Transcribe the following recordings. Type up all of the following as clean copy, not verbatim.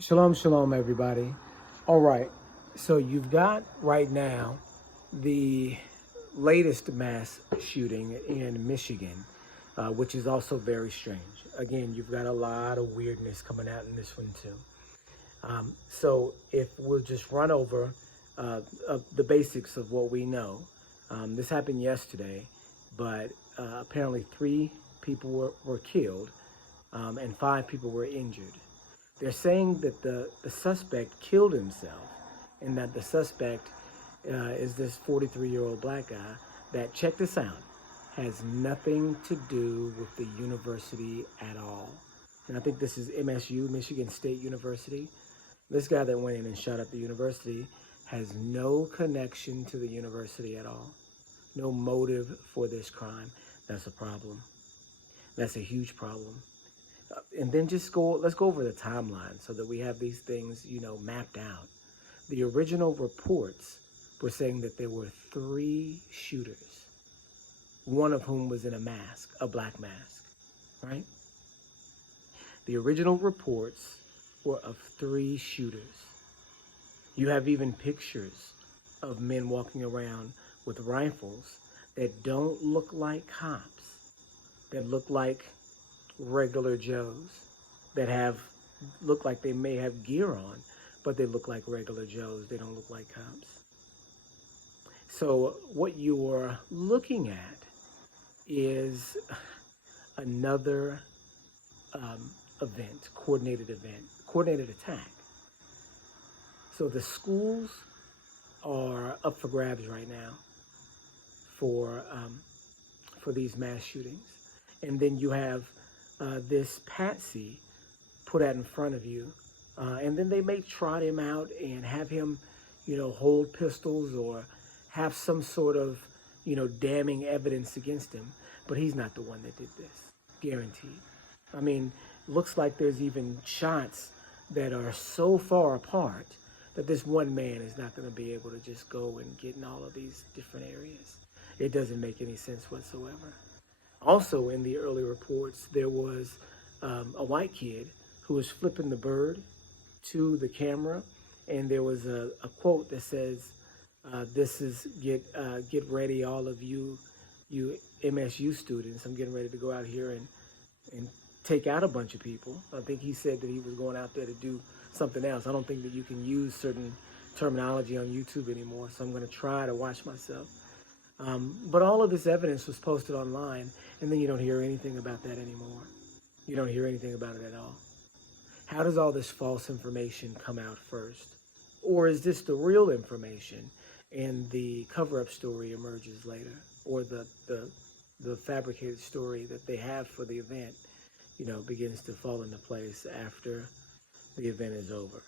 Shalom, shalom, everybody. All right, so you've got right now the latest mass shooting in Michigan, which is also very strange. Again, you've got a lot of weirdness coming out in this one, too. So, if we'll just run over the basics of what we know, this happened yesterday, but apparently three people were killed and five people were injured. They're saying that the suspect killed himself and that the suspect is this 43-year-old black guy that, check this out, has nothing to do with the university at all. And I think this is MSU, Michigan State University. This guy that went in and shot up the university has no connection to the university at all. No motive for this crime. That's a problem. That's a huge problem. And then let's go over the timeline so that we have these things, mapped out. The original reports were saying that there were three shooters, one of whom was in a mask, a black mask, right? The original reports were of three shooters. You have even pictures of men walking around with rifles that don't look like cops, that look like regular Joes, that look like they may have gear on, but they look like regular Joes. They don't look like cops. So what you're looking at is another coordinated attack. So the schools are up for grabs right now for these mass shootings, and then you have this patsy put out in front of you, and then they may trot him out and have him, hold pistols or have some sort of, damning evidence against him. But he's not the one that did this, guaranteed. I mean, looks like there's even shots that are so far apart that this one man is not going to be able to just go and get in all of these different areas. It doesn't make any sense whatsoever. Also, in the early reports, there was a white kid who was flipping the bird to the camera, and there was a quote that says, "This is get ready, all of you MSU students. I'm getting ready to go out here and take out a bunch of people." I think he said that he was going out there to do something else. I don't think that you can use certain terminology on YouTube anymore, so I'm going to try to watch myself. But all of this evidence was posted online, and then you don't hear anything about that anymore. You don't hear anything about it at all. How does all this false information come out first? Or is this the real information and the cover-up story emerges later? Or the fabricated story that they have for the event, begins to fall into place after the event is over,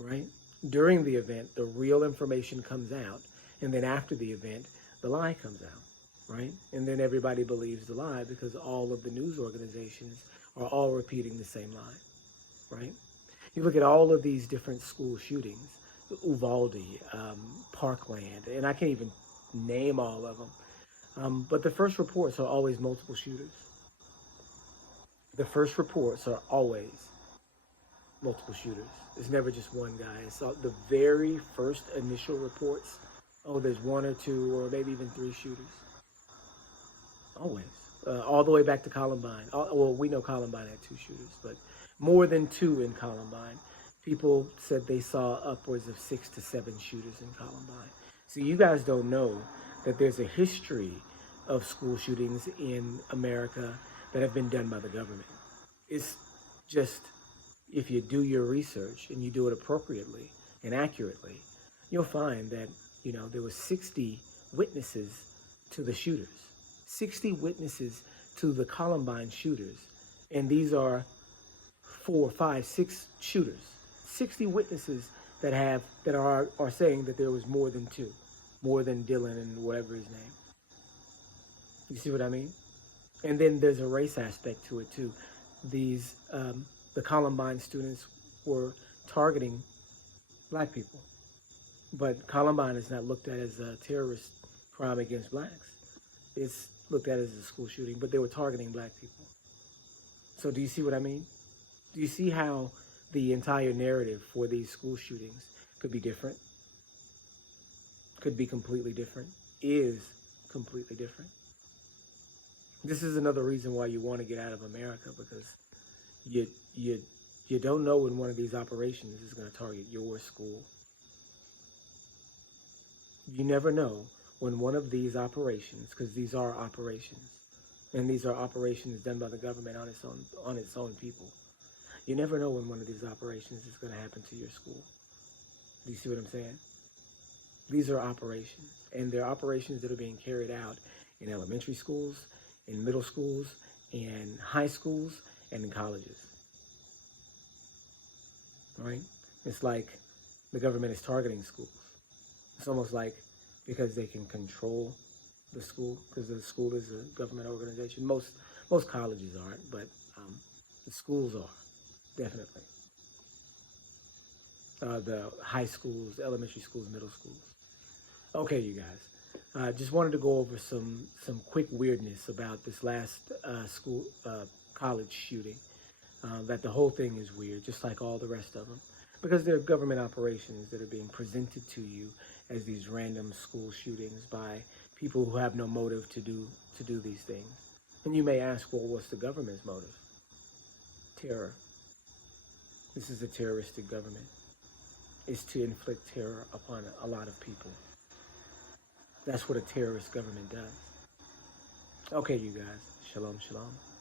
right? During the event, the real information comes out, and then after the event, the lie comes out, right? And then everybody believes the lie because all of the news organizations are all repeating the same lie, right? You look at all of these different school shootings, Uvalde, Parkland, and I can't even name all of them. But the first reports are always multiple shooters. The first reports are always multiple shooters. It's never just one guy. It's the very first initial reports. Oh, there's one or two or maybe even three shooters. Always. All the way back to Columbine. Well, we know Columbine had two shooters, but more than two in Columbine. People said they saw upwards of 6 to 7 shooters in Columbine. So you guys don't know that there's a history of school shootings in America that have been done by the government. It's just, if you do your research and you do it appropriately and accurately, you'll find that, there were 60 witnesses to the shooters. 60 witnesses to the Columbine shooters. And these are 4, 5, 6 shooters. 60 witnesses that are saying that there was more than two, more than Dylan and whatever his name. You see what I mean? And then there's a race aspect to it too. The Columbine students were targeting black people, but Columbine is not looked at as a terrorist crime against blacks. It's looked at as a school shooting, but they were targeting black people. So do you see what I mean? Do you see how the entire narrative for these school shootings could be different, could be completely different, is completely different. This is another reason why you want to get out of America, because you you you don't know when one of these operations is going to target your school. You never know when one of these operations, because these are operations, and these are operations done by the government on its own people. You never know when one of these operations is going to happen to your school. Do you see what I'm saying? These are operations, and they're operations that are being carried out in elementary schools, in middle schools, in high schools, and in colleges. Right? It's like the government is targeting schools. It's almost like because they can control the school, because the school is a government organization. Most colleges aren't, but the schools are, definitely. The high schools, elementary schools, middle schools. Okay, you guys. Just wanted to go over some quick weirdness about this last college shooting. That the whole thing is weird, just like all the rest of them, because they're government operations that are being presented to you as these random school shootings by people who have no motive to do these things. And you may ask, well, what's the government's motive? Terror. This is a terroristic government. It's to inflict terror upon a lot of people. That's what a terrorist government does. Okay, you guys. Shalom, shalom.